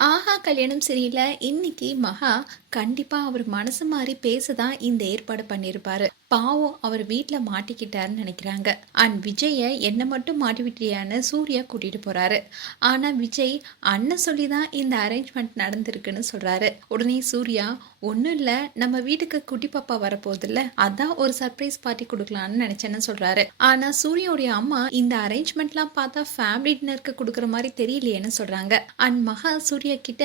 ஆஹா கல்யாணம் சரியில்லை. இன்னைக்கு மகா கண்டிப்பா அவர் மனசு மாறி பேசதான் இந்த ஏற்பாடு பண்ணியிருப்பாரு பாவம் அவர் வீட்டில் மாட்டிக்கிட்டாருன்னு நினைக்கிறாங்க. அண்ட் விஜய என்ன மட்டும் மாட்டி விட்டியான்னு சூர்யா கூட்டிட்டு போறாரு. ஆனா விஜய் அண்ணன் சொல்லி தான் இந்த அரேஞ்ச்மெண்ட் நடந்திருக்குன்னு சொல்றாரு. உடனே சூர்யா ஒன்றும் இல்லை நம்ம வீட்டுக்கு குட்டி பாப்பா வரப்போகுதுல்ல அதான் ஒரு சர்ப்ரைஸ் பார்ட்டி கொடுக்கலான்னு நினைச்சேன்னு சொல்றாரு. ஆனா சூர்யாவுடைய அம்மா இந்த அரேஞ்ச்மெண்ட்லாம் பார்த்தா ஃபேமிலி டின்னருக்கு கொடுக்குற மாதிரி தெரியலையேன்னு சொல்றாங்க. அண்ட் மகா சூர்யா கிட்ட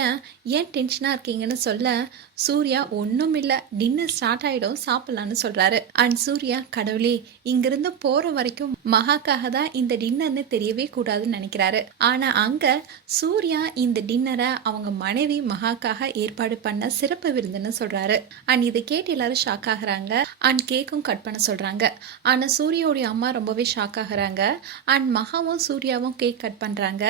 ஏன் டென்ஷனா இருக்கீங்கன்னு சொல்ல சூர்யா ஒன்றும் இல்லை டின்னர் ஸ்டார்ட் ஆகிடும் சாப்பிட்லான்னு சொல்கிறாரு அண்ட் சூர்யா கடவுளே இங்கிருந்து போகிற வரைக்கும் மகாக்காக தான் இந்த டின்னர்னு தெரியவே கூடாதுன்னு நினைக்கிறாரு. ஆனால் அங்கே சூர்யா இந்த டின்னரை அவங்க மனைவி மகாக்காக ஏற்பாடு பண்ண சிறப்பு விருந்துன்னு சொல்றாரு. அண்ட் இதை கேட்டு எல்லாரும் ஷாக் ஆகுறாங்க. அண்ட் கேக்கும் கட் பண்ண சொல்றாங்க. ஆனால் சூர்யாவுடைய அம்மா ரொம்பவே ஷாக் ஆகுறாங்க. அண்ட் மகாவும் சூர்யாவும் கேக் கட் பண்ணுறாங்க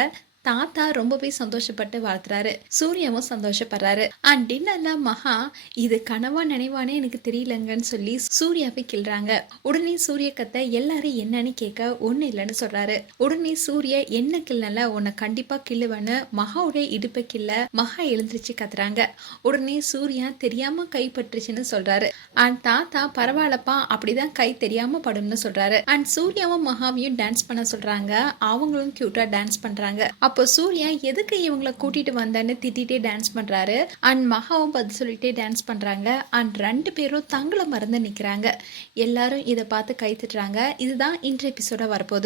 தாத்தா ரொம்பவே சந்தோஷப்பட்டு வாழ்த்துறாரு. சூர்யாவும் சந்தோஷப்படுறாரு. அண்ட் டின்னர்ல மகா இது கனவா நினைவானே எனக்கு தெரியலங்கன்னு சொல்லி சூர்யாவை கிள்றாங்க. உடனே சூரிய கத்தை எல்லாரும் என்னன்னு கேட்க ஒண்ணு இல்லைன்னு சொல்றாரு. உடனே சூரிய என்ன கிள்ளல உன்னை கண்டிப்பா கிள்ளுவேன்னு மகாவுடைய இடுப்பை கிள்ள மகா எழுந்திருச்சு கத்துறாங்க. உடனே சூர்யா தெரியாம கை பட்டுருச்சுன்னு சொல்றாரு. அண்ட் தாத்தா பரவாயில்லப்பா அப்படிதான் கை தெரியாம படும்னு சொல்றாரு. அண்ட் சூர்யாவும் மகாவையும் டான்ஸ் பண்ண சொல்றாங்க. அவங்களும் கியூட்டா டான்ஸ் பண்றாங்க. அப்போ சூர்யா எதுக்கு இவங்கள கூட்டிட்டு வந்தேன்னு திட்டிட்டே டான்ஸ் பண்ணுறாரு அண்ட் மகாவும் பதில் சொல்லிட்டே டான்ஸ் பண்ணுறாங்க அண்ட் ரெண்டு பேரும் தங்களை மறந்து நிக்கிறாங்க. எல்லாரும் இதை பார்த்து கை திட்டுறாங்க. இதுதான் இன்றைய எபிசோட வரப்போகுது.